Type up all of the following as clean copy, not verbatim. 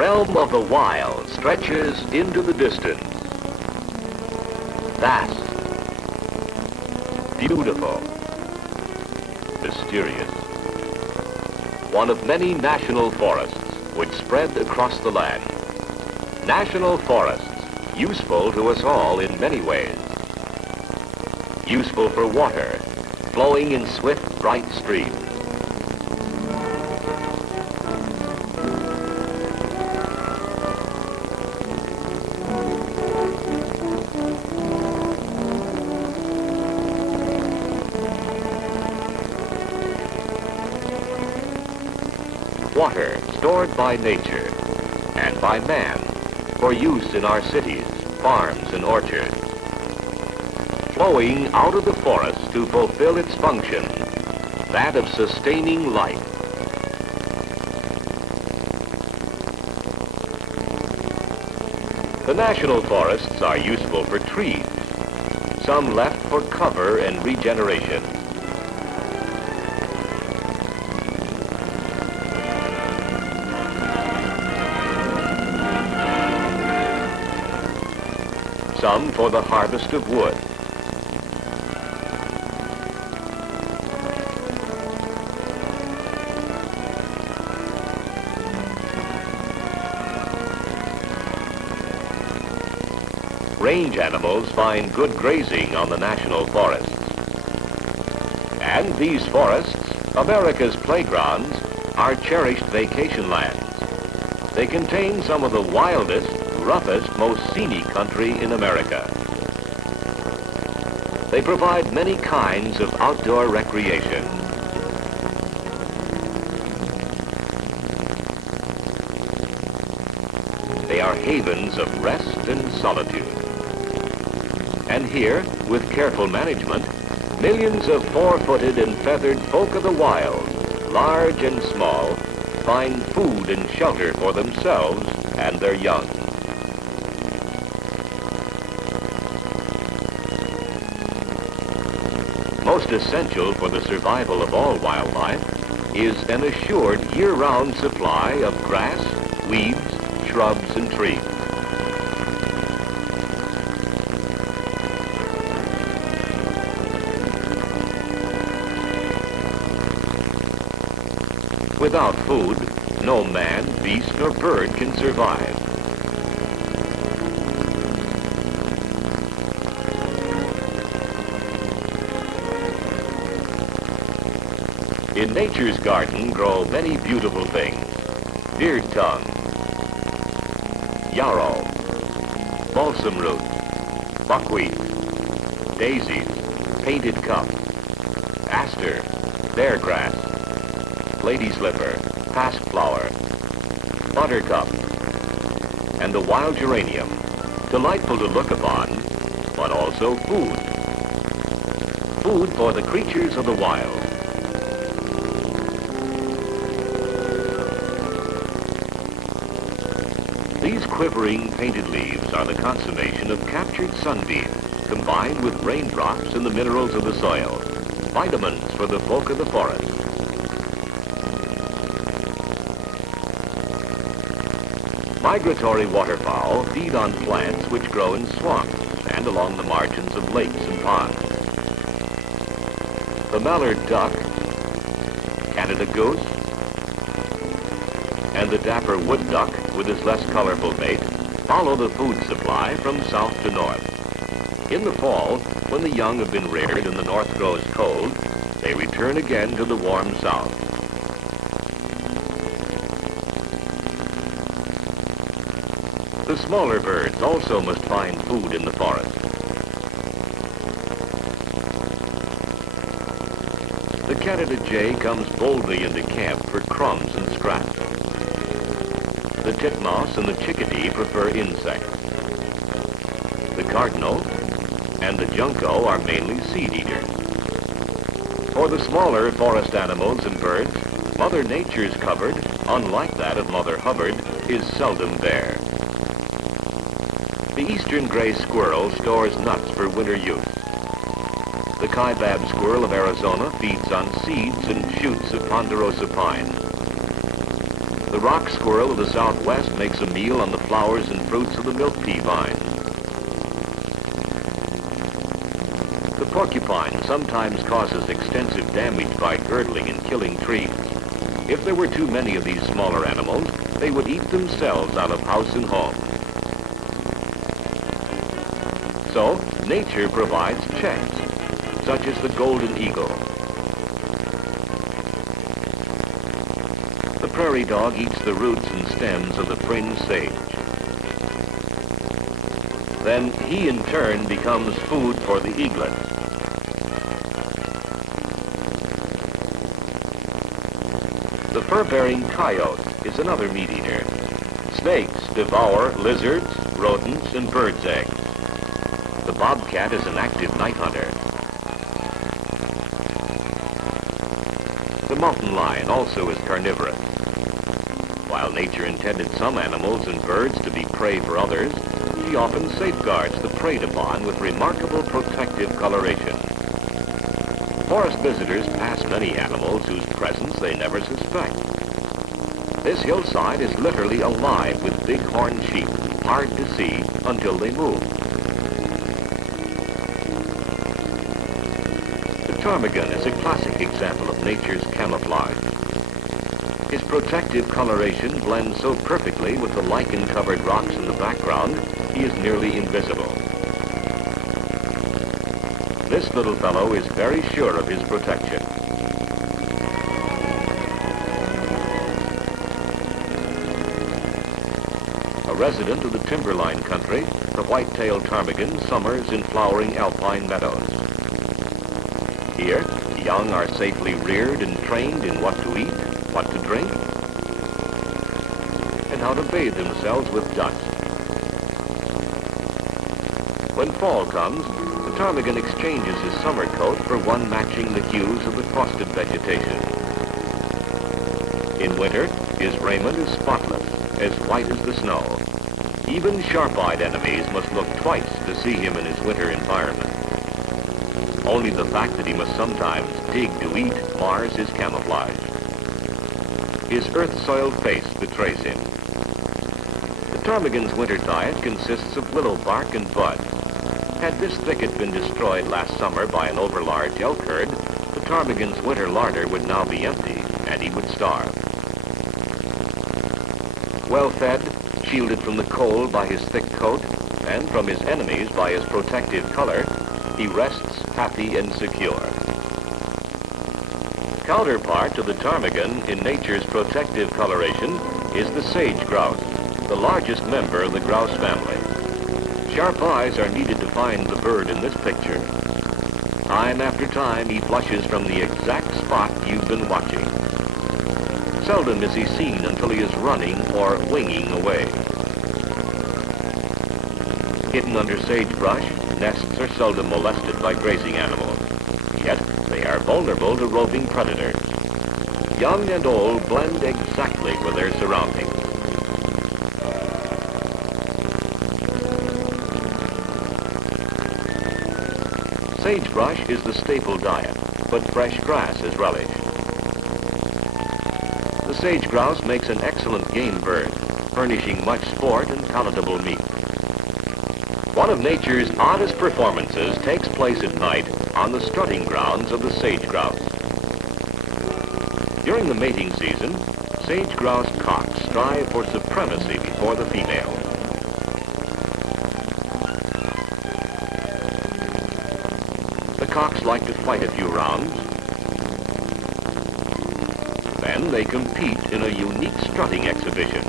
realm of the wild stretches into the distance. Vast, beautiful, mysterious. One of many national forests which spread across the land. National forests, useful to us all in many ways. Useful for water, flowing in swift, bright streams. Water stored by nature and by man for use in our cities, farms, and orchards. Flowing out of the forest to fulfill its function, that of sustaining life. The national forests are useful for trees, some left for cover and regeneration. Some for the harvest of wood. Range animals find good grazing on the national forests. And these forests, America's playgrounds, are cherished vacation lands. They contain some of the wildest, roughest, most scenic country in America. They provide many kinds of outdoor recreation. They are havens of rest and solitude. And here, with careful management, millions of four-footed and feathered folk of the wild, large and small, find food and shelter for themselves and their young. Most essential for the survival of all wildlife is an assured year-round supply of grass, weeds, shrubs, and trees. Without food, no man, beast, nor bird can survive. In nature's garden grow many beautiful things. Beard tongue, yarrow, balsam root, buckwheat, daisies, painted cup, aster, beargrass, lady slipper, pasque-flower, buttercup, and the wild geranium, delightful to look upon, but also food. Food for the creatures of the wild. These quivering painted leaves are the consummation of captured sunbeams, combined with raindrops and the minerals of the soil, vitamins for the folk of the forest. Migratory waterfowl feed on plants which grow in swamps and along the margins of lakes and ponds. The mallard duck, Canada goose, and the dapper wood duck with his less colorful mate follow the food supply from south to north. In the fall, when the young have been reared and the north grows cold, they return again to the warm south. The smaller birds also must find food in the forest. The Canada jay comes boldly into camp for crumbs and scraps. The titmouse and the chickadee prefer insects. The cardinal and the junco are mainly seed eaters. For the smaller forest animals and birds, Mother Nature's cupboard, unlike that of Mother Hubbard, is seldom bare. The eastern gray squirrel stores nuts for winter use. The kaibab squirrel of Arizona feeds on seeds and shoots of ponderosa pine. The rock squirrel of the southwest makes a meal on the flowers and fruits of the milk pea vine. The porcupine sometimes causes extensive damage by girdling and killing trees. If there were too many of these smaller animals, they would eat themselves out of house and home. So, nature provides checks, such as the golden eagle. The prairie dog eats the roots and stems of the fringed sage. Then he in turn becomes food for the eaglet. The fur-bearing coyote is another meat eater. Snakes devour lizards, rodents, and birds' eggs. The bobcat is an active night hunter. The mountain lion also is carnivorous. While nature intended some animals and birds to be prey for others, she often safeguards the preyed upon with remarkable protective coloration. Forest visitors pass many animals whose presence they never suspect. This hillside is literally alive with big-horned sheep, hard to see until they move. The ptarmigan is a classic example of nature's camouflage. His protective coloration blends so perfectly with the lichen-covered rocks in the background, he is nearly invisible. This little fellow is very sure of his protection. A resident of the timberline country, the white-tailed ptarmigan summers in flowering alpine meadows. Here, the young are safely reared and trained in what to eat, what to drink, and how to bathe themselves with dust. When fall comes, the ptarmigan exchanges his summer coat for one matching the hues of the frosted vegetation. In winter, his raiment is spotless, as white as the snow. Even sharp-eyed enemies must look twice to see him in his winter environment. Only the fact that he must sometimes dig to eat mars his camouflage. His earth-soiled face betrays him. The ptarmigan's winter diet consists of willow bark and bud. Had this thicket been destroyed last summer by an overlarge elk herd, the ptarmigan's winter larder would now be empty, and he would starve. Well fed, shielded from the cold by his thick coat, and from his enemies by his protective color, he rests happy and secure. Counterpart to the ptarmigan in nature's protective coloration is the sage grouse, the largest member of the grouse family. Sharp eyes are needed to find the bird in this picture. Time after time, he flushes from the exact spot you've been watching. Seldom is he seen until he is running or winging away. Hidden under sagebrush, nests are seldom molested by grazing animals. Yet, they are vulnerable to roving predators. Young and old blend exactly with their surroundings. Sagebrush is the staple diet, but fresh grass is relished. The sage grouse makes an excellent game bird, furnishing much sport and palatable meat. One of nature's oddest performances takes place at night on the strutting grounds of the sage grouse. During the mating season, sage grouse cocks strive for supremacy before the female. The cocks like to fight a few rounds. Then they compete in a unique strutting exhibition.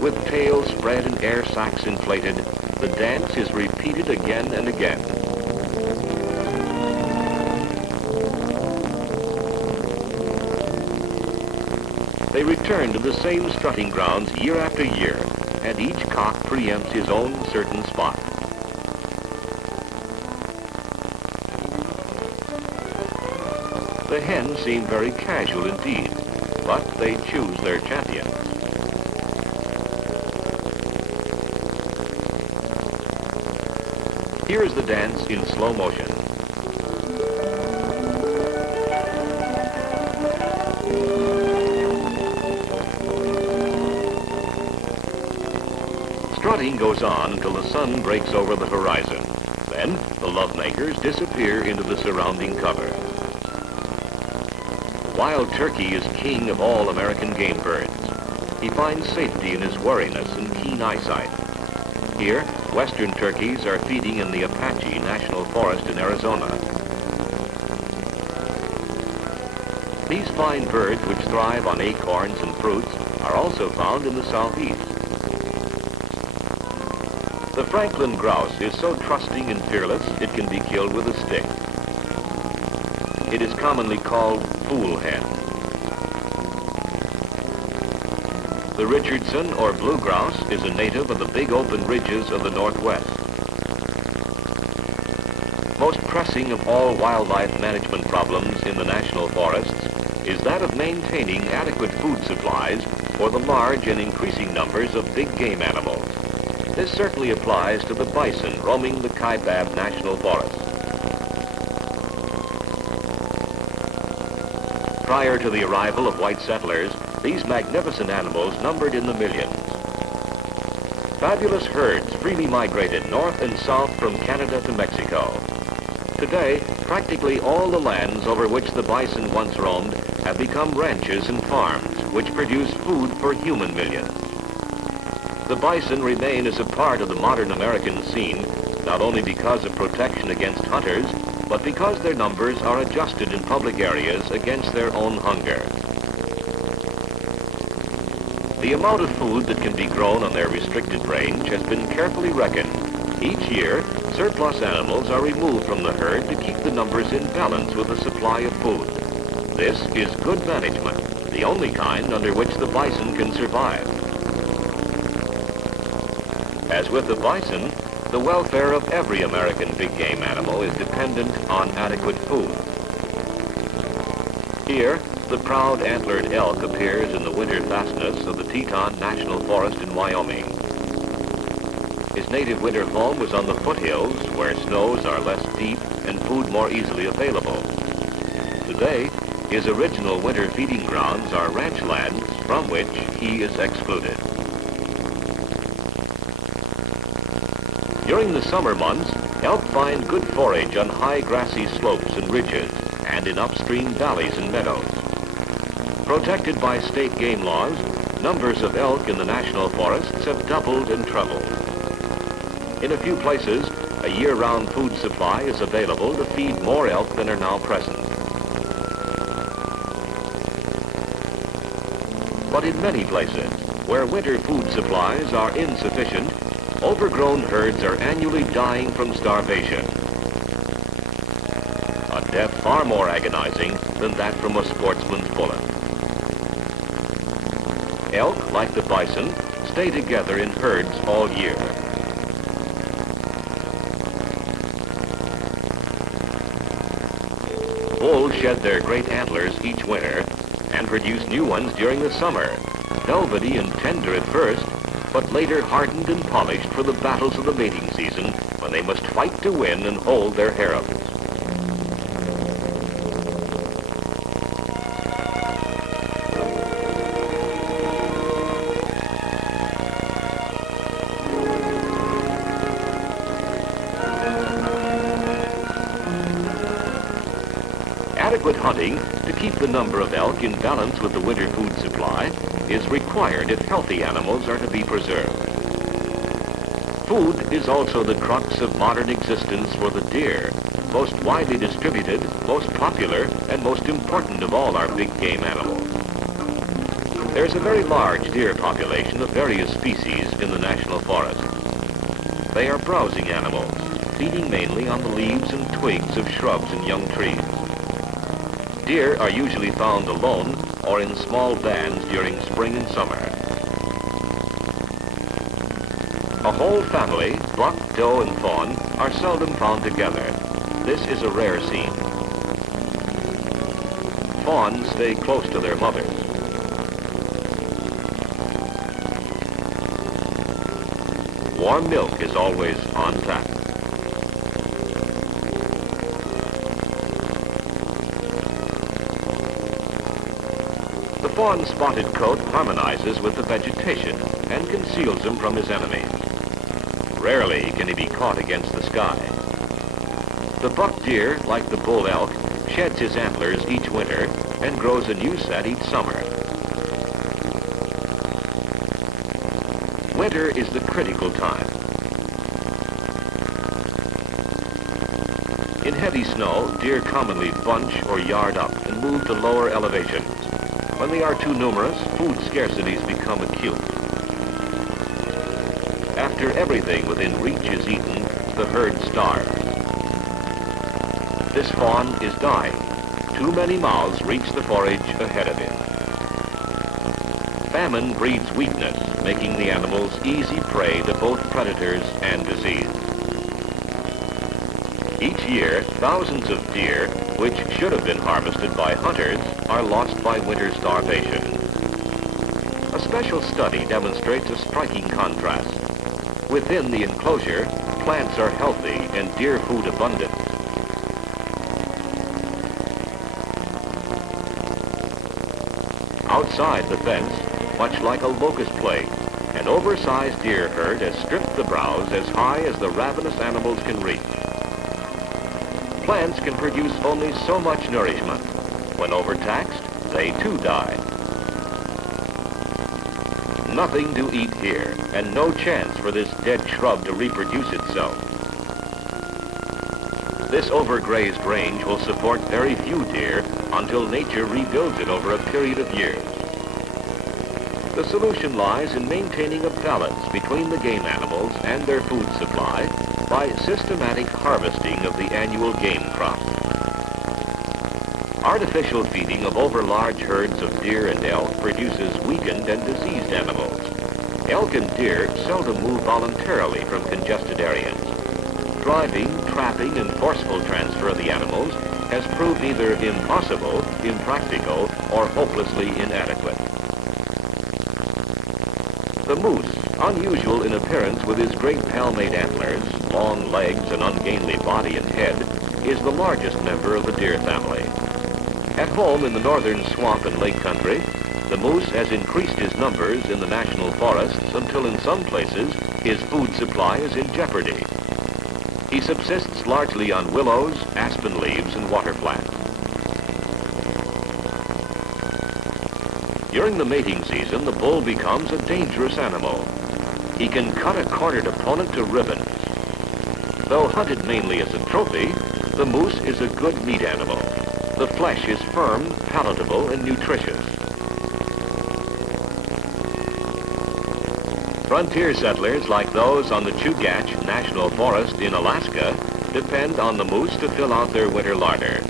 With tails spread and air sacs inflated, the dance is repeated again and again. They return to the same strutting grounds year after year, and each cock preempts his own certain spot. The hens seem very casual indeed, but they choose their champion. Here is the dance in slow motion. trotting goes on until the sun breaks over the horizon. Then the lovemakers disappear into the surrounding cover. Wild turkey is king of all American game birds. He finds safety in his wariness and keen eyesight. Here, western turkeys are feeding in the Apache National Forest in Arizona. These fine birds, which thrive on acorns and fruits, are also found in the southeast. The Franklin grouse is so trusting and fearless, it can be killed with a stick. It is commonly called fool hen. The Richardson or blue grouse is a native of the big open ridges of the Northwest. Most pressing of all wildlife management problems in the national forests is that of maintaining adequate food supplies for the large and increasing numbers of big game animals. This certainly applies to the bison roaming the Kaibab National Forest. Prior to the arrival of white settlers, these magnificent animals numbered in the millions. Fabulous herds freely migrated north and south from Canada to Mexico. Today, practically all the lands over which the bison once roamed have become ranches and farms, which produce food for human millions. The bison remain as a part of the modern American scene, not only because of protection against hunters, but because their numbers are adjusted in public areas against their own hunger. The amount of food that can be grown on their restricted range has been carefully reckoned. Each year, surplus animals are removed from the herd to keep the numbers in balance with the supply of food. This is good management, the only kind under which the bison can survive. As with the bison, the welfare of every American big game animal is dependent on adequate food. Here, the proud antlered elk appears in the winter fastness of the Teton National Forest in Wyoming. His native winter home is on the foothills where snows are less deep and food more easily available. Today, his original winter feeding grounds are ranch lands from which he is excluded. During the summer months, elk find good forage on high grassy slopes and ridges and in upstream valleys and meadows. Protected by state game laws, numbers of elk in the national forests have doubled and trebled. In a few places, a year-round food supply is available to feed more elk than are now present. But in many places, where winter food supplies are insufficient, overgrown herds are annually dying from starvation. A death far more agonizing than that from a sportsman's bullet. Elk, like the bison, stay together in herds all year. Bulls shed their great antlers each winter and produce new ones during the summer, velvety and tender at first, but later hardened and polished for the battles of the mating season when they must fight to win and hold their harems. Adequate hunting to keep the number of elk in balance with the winter food supply is required if healthy animals are to be preserved. Food is also the crux of modern existence for the deer, most widely distributed, most popular, and most important of all our big game animals. There's a very large deer population of various species in the national forest. They are browsing animals, feeding mainly on the leaves and twigs of shrubs and young trees. Deer are usually found alone or in small bands during spring and summer. A whole family, buck, doe, and fawn, are seldom found together. This is a rare scene. Fawns stay close to their mothers. Warm milk is always on tap. The fawn's spotted coat harmonizes with the vegetation and conceals him from his enemies. Rarely can he be caught against the sky. The buck deer, like the bull elk, sheds his antlers each winter and grows a new set each summer. Winter is the critical time. In heavy snow, deer commonly bunch or yard up and move to lower elevations. When they are too numerous, food scarcities become acute. After everything within reach is eaten, the herd starves. This fawn is dying. Too many mouths reach the forage ahead of him. Famine breeds weakness, making the animals easy prey to both predators and disease. Each year, thousands of deer, which should have been harvested by hunters, are lost by winter starvation. A special study demonstrates a striking contrast. Within the enclosure, plants are healthy and deer food abundant. Outside the fence, much like a locust plague, an oversized deer herd has stripped the browse as high as the ravenous animals can reach. Plants can produce only so much nourishment. When overtaxed, they too die. Nothing to eat here, and no chance for this dead shrub to reproduce itself. This overgrazed range will support very few deer until nature rebuilds it over a period of years. The solution lies in maintaining a balance between the game animals and their food supply by systematic harvesting of the annual game crop. Artificial feeding of overlarge herds of deer and elk produces weakened and diseased animals. Elk and deer seldom move voluntarily from congested areas. Driving, trapping, and forceful transfer of the animals has proved either impossible, impractical, or hopelessly inadequate. The moose, unusual in appearance with his great palmate antlers, long legs, and ungainly body and head, is the largest member of the deer family. At home in the northern swamp and lake country, the moose has increased his numbers in the national forests until in some places his food supply is in jeopardy. He subsists largely on willows, aspen leaves, and waterflats. During the mating season, the bull becomes a dangerous animal. He can cut a cornered opponent to ribbons. Though hunted mainly as a trophy, the moose is a good meat animal. The flesh is firm, palatable, and nutritious. Frontier settlers like those on the Chugach National Forest in Alaska depend on the moose to fill out their winter larder.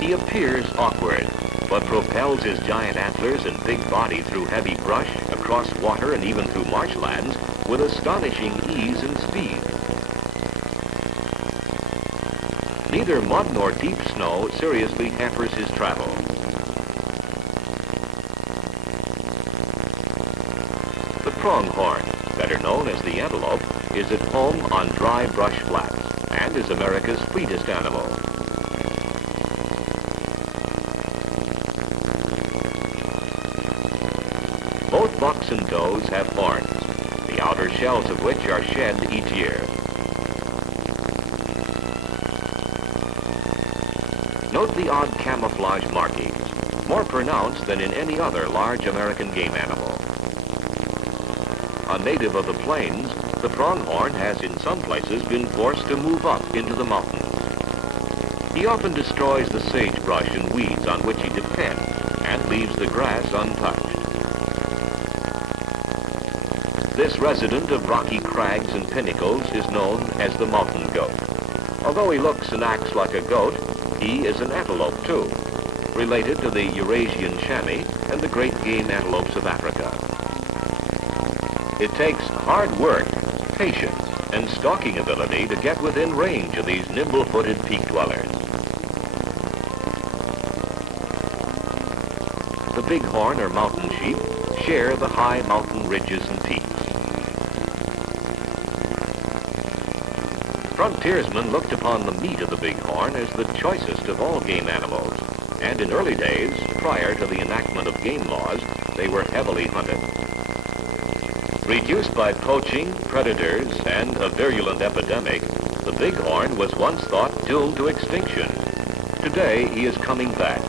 He appears awkward, but propels his giant antlers and big body through heavy brush, across water, and even through marshlands with astonishing ease and speed. Neither mud nor deep snow seriously hampers his travel. The pronghorn, better known as the antelope, is at home on dry brush flats and is America's fleetest animal. Both bucks and does have horns, the outer shells of which are shed each year. Note the odd camouflage markings, more pronounced than in any other large American game animal. A native of the plains, the pronghorn has in some places been forced to move up into the mountains. He often destroys the sagebrush and weeds on which he depends and leaves the grass untouched. This resident of rocky crags and pinnacles is known as the mountain goat. Although he looks and acts like a goat, he is an antelope too, related to the Eurasian chamois and the great game antelopes of Africa. It takes hard work, patience, and stalking ability to get within range of these nimble-footed peak dwellers. The bighorn or mountain sheep share the high mountain ridges and peaks. Frontiersmen looked upon the meat of the bighorn as the choicest of all game animals, and in early days, prior to the enactment of game laws, they were heavily hunted. Reduced by poaching, predators, and a virulent epidemic, the bighorn was once thought doomed to extinction. Today, he is coming back.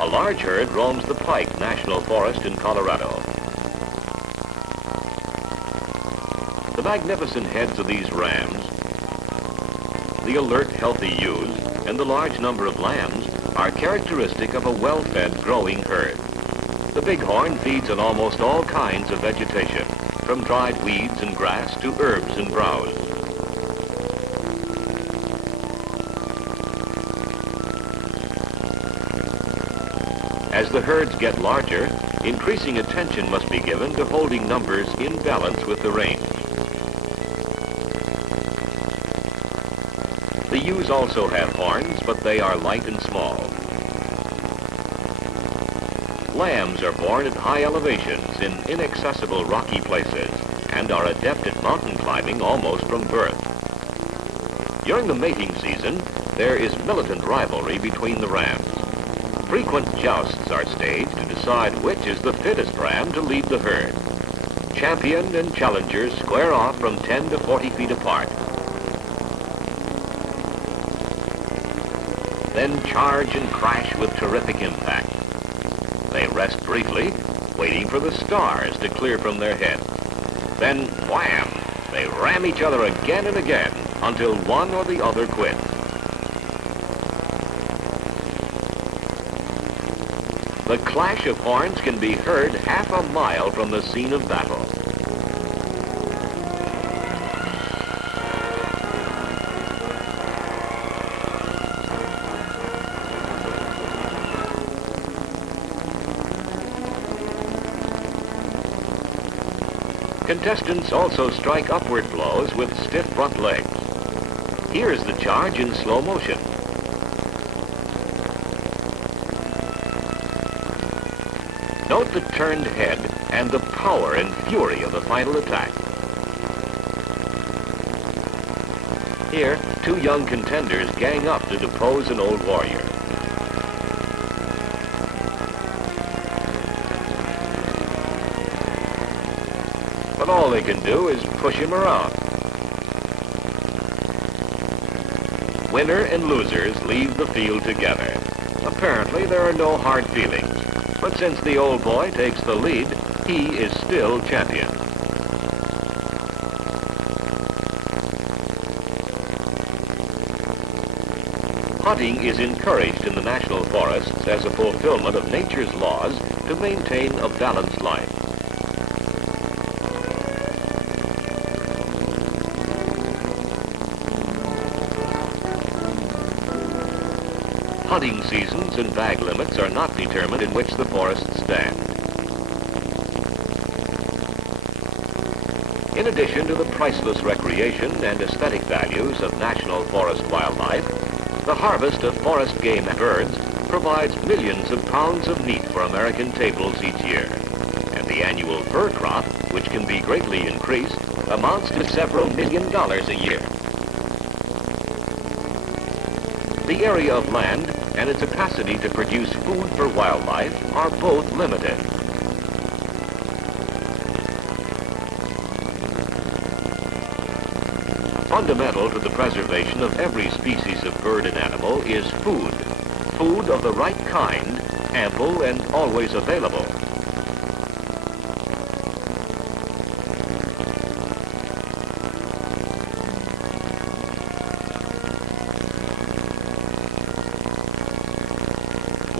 A large herd roams the Pike National Forest in Colorado. The magnificent heads of these rams, the alert, healthy ewes, and the large number of lambs are characteristic of a well-fed, growing herd. The bighorn feeds on almost all kinds of vegetation, from dried weeds and grass to herbs and browse. As the herds get larger, increasing attention must be given to holding numbers in balance with the range. The ewes also have horns, but they are light and small. Lambs are born at high elevations in inaccessible rocky places and are adept at mountain climbing almost from birth. During the mating season, there is militant rivalry between the rams. Frequent jousts are staged to decide which is the fittest ram to lead the herd. Champion and challengers square off from 10 to 40 feet apart. Then charge and crash with terrific impact. They rest briefly, waiting for the stars to clear from their heads. Then, wham! They ram each other again and again until one or the other quits. The clash of horns can be heard half a mile from the scene of battle. Contestants also strike upward blows with stiff front legs. Here's the charge in slow motion. Note the turned head and the power and fury of the final attack. Here, two young contenders gang up to depose an old warrior. But all they can do is push him around. Winner and losers leave the field together. Apparently, there are no hard feelings. But since the old boy takes the lead, he is still champion. Hunting is encouraged in the national forests as a fulfillment of nature's laws to maintain a balanced life. Hunting seasons and bag limits are not determined in which the forests stand. In addition to the priceless recreation and aesthetic values of national forest wildlife, the harvest of forest game and birds provides millions of pounds of meat for American tables each year. And the annual fur crop, which can be greatly increased, amounts to several $1 million a year. The area of land and its capacity to produce food for wildlife are both limited. Fundamental to the preservation of every species of bird and animal is food. Food of the right kind, ample and always available.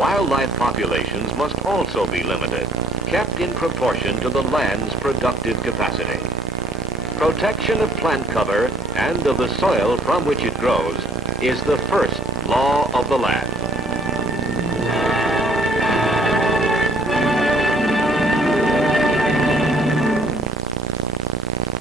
Wildlife populations must also be limited, kept in proportion to the land's productive capacity. Protection of plant cover and of the soil from which it grows is the first law of the land.